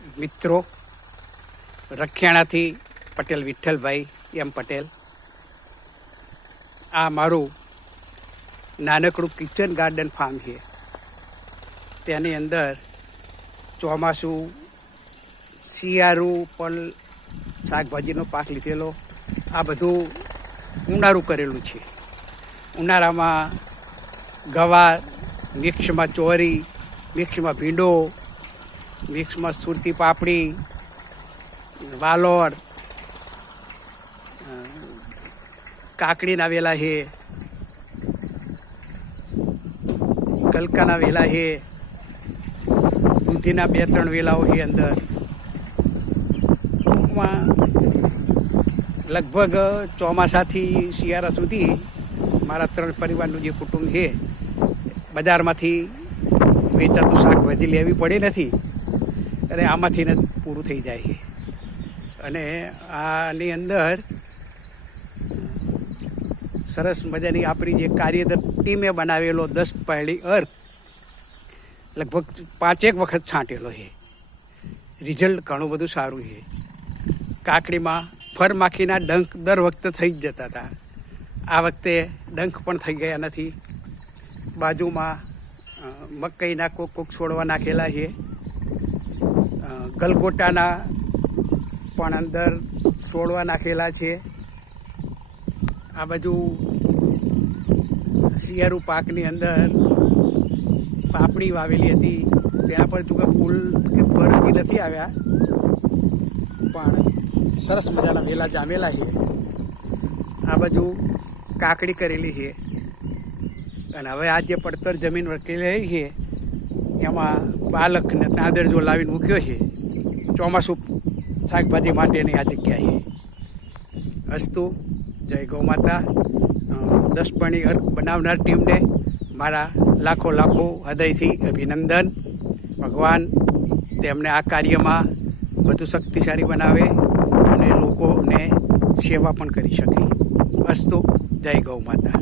મિત્રો, રખિયાણાથી પટેલ વિઠ્ઠલભાઈ એમ પટેલ. આ મારું નાનકડું કિચન ગાર્ડન ફાર્મ છે. તેની અંદર ચોમાસું, શિયાળું પણ શાકભાજીનો પાક લીધેલો, આ બધું ઉનાળું કરેલું છે. ઉનાળામાં ગવાર, મિક્સમાં ચોરી, મિક્સમાં ભીંડો, મિક્સમાં સુરતી પાપડી, વાલોર, કાકડીના વેલા છે, ગલકાના વેલા છે, દૂધીના 2-3 વેલાઓ છે. અંદર લગભગ ચોમાસાથી શિયાળા સુધી મારા 3 પરિવારનું જે કુટુંબ છે, બજારમાંથી વેચાતું શાકભાજી લેવી પડે નથી અને આમાંથી જ પૂરું થઈ જાય છે. અને આની અંદર સરસ મજાની આપણી જે કાર્યરત ટીમે બનાવેલો 10 પાયડી અર્ક લગભગ 5 વખત છાંટેલો છે. રિઝલ્ટ ઘણું બધું સારું છે. કાકડીમાં ફરમાખીના ડંખ દર વખતે થઈ જ જતા હતા. આ વખતે ડંખ પણ થઈ ગયા નથી. બાજુમાં મકાઈના કોક છોડવા નાખેલા છે. ગલગોટાના પણ અંદર છોડવા નાખેલા છે. આ બાજુ શિયાળુ પાકની અંદર પાપડી વાવેલી હતી. તેના પર જો ફૂલ કે ફળ હજી નથી આવ્યા, પણ સરસ મજાના વેલા જામેલા છે. આ બાજુ કાકડી કરેલી છે. અને હવે આ જે પડતર જમીન વળકેલી છે એમાં પાલક ને તાંદર જો લાવીને મૂક્યો છે. ચોમાસું શાકભાજી માટેની આ જગ્યા છે. અસ્તુ, જય ગૌ માતા. 10 પાણી અર્ક બનાવનાર ટીમને મારા લાખો હૃદયથી અભિનંદન. ભગવાન તેમને આ કાર્યમાં વધુ શક્તિશાળી બનાવે અને લોકોને સેવા પણ કરી શકે. અસ્તુ, જય ગૌ માતા.